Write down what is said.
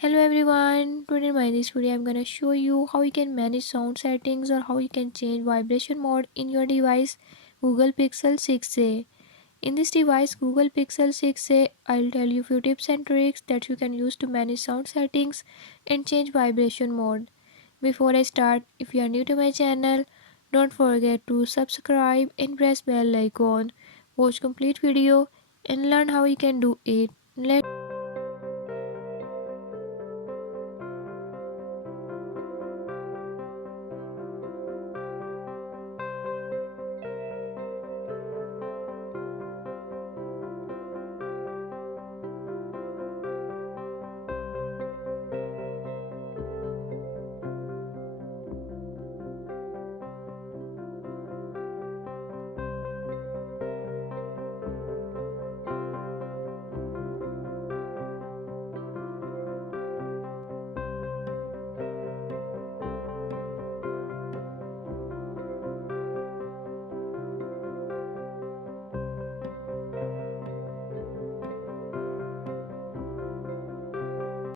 Hello everyone, today in this video I'm gonna show you how you can manage sound settings or how you can change vibration mode in your device Google Pixel 6a. In this device Google Pixel 6a, I'll tell you few tips and tricks that you can use to manage sound settings and change vibration mode. Before I start, if you are new to my channel, don't forget to subscribe and press bell icon. Watch complete video and learn how you can do it. Let's